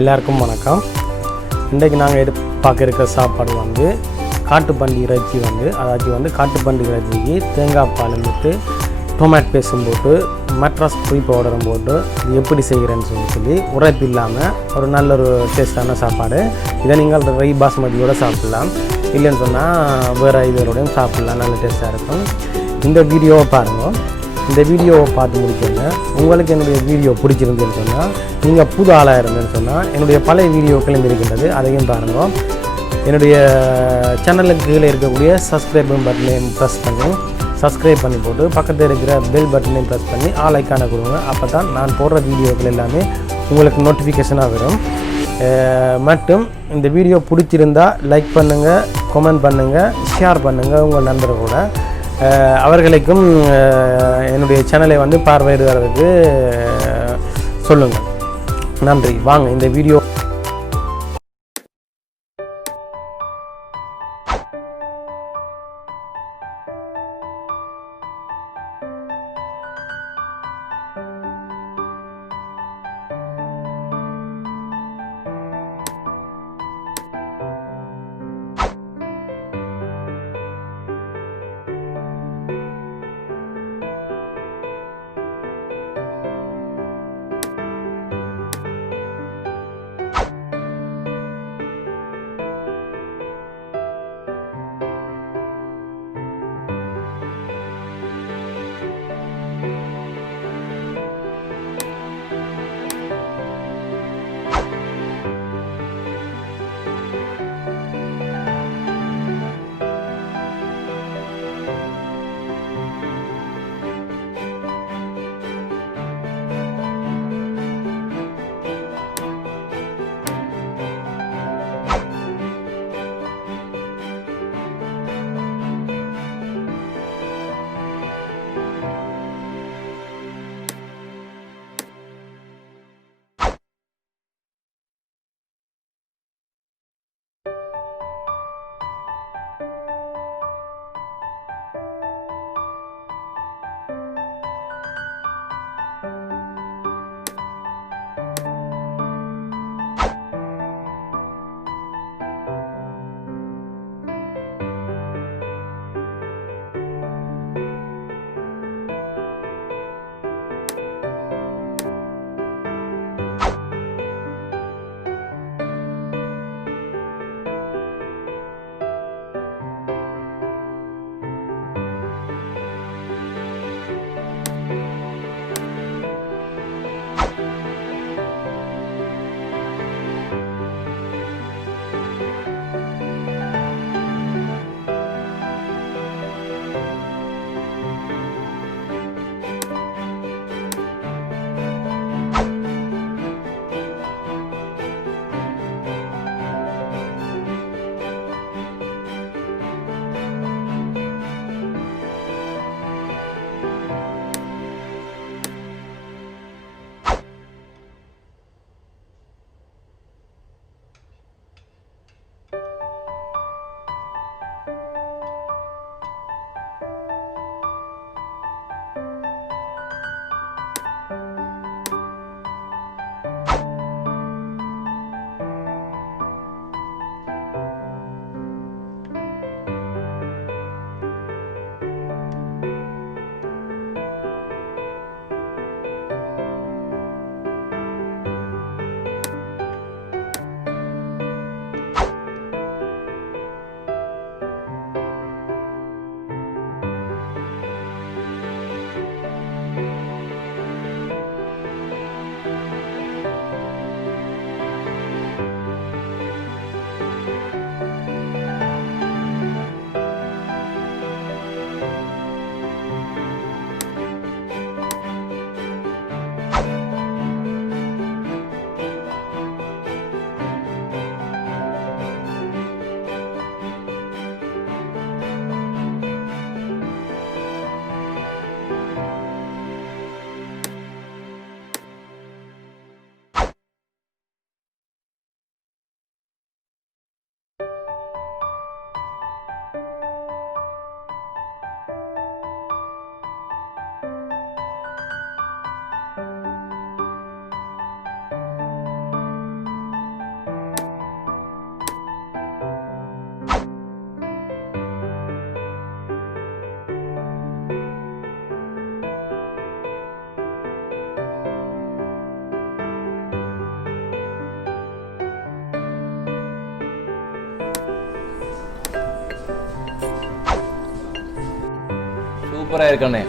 எல்லாருக்கும் வணக்கம். இன்றைக்கு நாங்கள் பார்க்க இருக்கிற சாப்பாடு வந்து காட்டுப்பன்றி இறைச்சி அதாச்சும் காட்டுப்பன்றி இறைச்சிக்கு தேங்காய் பால் விட்டு டொமேட்டோ பேஸ்டும் போட்டு மெட்ராஸ் புளி பவுடரும் போட்டு இது எப்படி செய்கிறேன்னு சொல்லி உரைப்பு இல்லாமல் ஒரு நல்ல ஒரு டேஸ்டான சாப்பாடு. இதை நீங்கள் ரை பாஸ்மதியோடு சாப்பிட்லாம், இல்லைன்னு சொன்னால் வேறு இதோடையும் சாப்பிட்லாம், நல்ல டேஸ்ட்டாக இருக்கும். இந்த வீடியோவை பாருங்கள். இந்த வீடியோவை பார்த்து முடிக்கங்க. உங்களுக்கு என்னுடைய வீடியோ பிடிச்சிருந்துன்னு சொன்னால், நீங்கள் புது ஆளாக இருந்தேன்னு சொன்னால் என்னுடைய பழைய வீடியோக்களும் இருக்கின்றது, அதையும் பாருங்கள். என்னுடைய சேனலுக்கு கீழே இருக்கக்கூடிய சப்ஸ்கிரைப் பட்டனையும் ப்ரெஸ் பண்ணி சப்ஸ்கிரைப் பண்ணி போட்டு பக்கத்தில் இருக்கிற பெல் பட்டனையும் ப்ரெஸ் பண்ணி ஆல் ஐக்கானை கொடுங்க. அப்போ தான் நான் போடுற வீடியோக்கள் எல்லாமே உங்களுக்கு நோட்டிஃபிகேஷனாக வரும். மற்றும் இந்த வீடியோ பிடிச்சிருந்தால் லைக் பண்ணுங்கள், கமெண்ட் பண்ணுங்கள், ஷேர் பண்ணுங்கள் உங்கள் நண்பர்களோட. அவர்களுக்கும் என்னுடைய சேனலை பார்வையிடுவதற்கு சொல்லுங்கள். நன்றி. வாங்க இந்த வீடியோ. சூப்பராக இருக்கண்ணே.